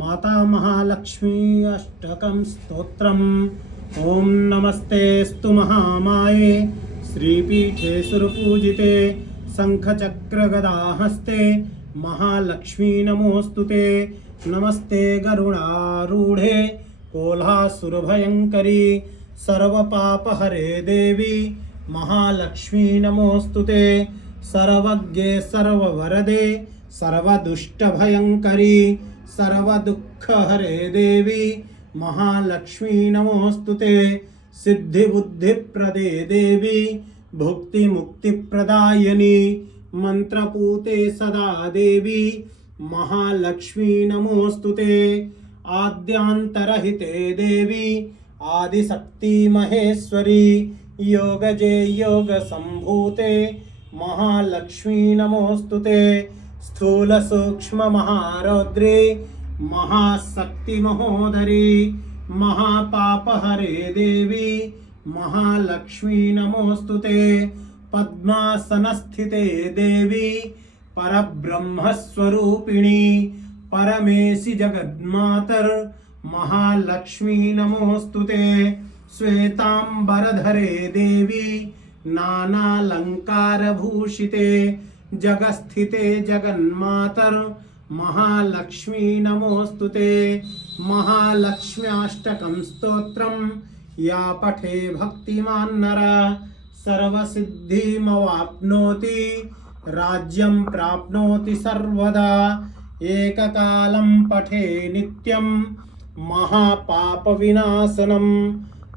माता महालक्ष्मी अष्टकं स्तोत्रम्। ओम नमस्तेस्तु महामाये श्रीपीठे सुरपूजिते शंखचक्रगदाहस्ते महालक्ष्मी नमोस्तुते। नमस्ते गरुडारूढे कोल्हासुरभयंकरी सर्वपापहरे देवी महालक्ष्मी नमोस्तुते। सर्वज्ञे सर्ववरदे सर्वदुष्टभयंकरी सर्वदुःखहरे देवी महालक्ष्मी नमोस्तुते। सिद्धिबुद्धिप्रदे देवी भुक्तिमुक्तिप्रदायिनी मंत्रपूते सदा देवी महालक्ष्मी नमोस्तुते। आद्यांतरहिते देवी आदिशक्ति महेश्वरी योगजे योग संभूते महालक्ष्मी नमोस्तुते। स्थूल सूक्ष्म महारौद्रे महाशक्ति महोदरी महापापहरे देवी महालक्ष्मी नमोस्तुते। पद्मासनस्थिते देवी परब्रह्मस्वरूपिणी परमेशि जगन्मातर महालक्ष्मी नमोस्तुते। श्वेतांबरधरे देवी नानालंकारभूषिते जगस्थिते जगन्मातर महालक्ष्मी नमोस्तुते। महालक्ष्म्याष्टकं स्तोत्रं या पठे भक्तिमान् नरः सर्वसिद्धिमवाप्नोति राज्यं प्राप्नोति सर्वदा। एककालं पठे नित्यं महापापविनाशनं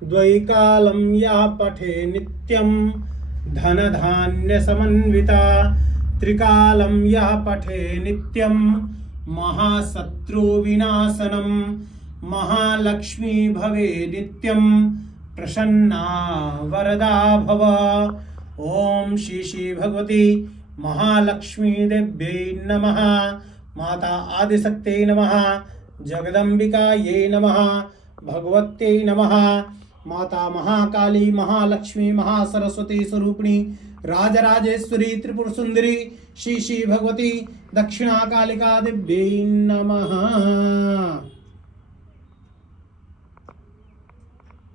द्वैकालं या पठे नित्यं धनधान्यसमन्विता। त्रिकालं या पठे नित्यं महाशत्रुविनाशनं महालक्ष्मी भवे नित्यं प्रसन्ना वरदा भव। ओम श्री भगवती महालक्ष्मी देव्यै नमः। माता आदिशक्त्यै नमः। जगदम्बिकायै नमः। भगवत्यै नमः। माता महाकाली महालक्ष्मी महासरस्वती स्वरूपिणी राजराजेश्वरी त्रिपुर सुंदरी श्री भगवती दक्षिणा कालिका देव्यै नमः।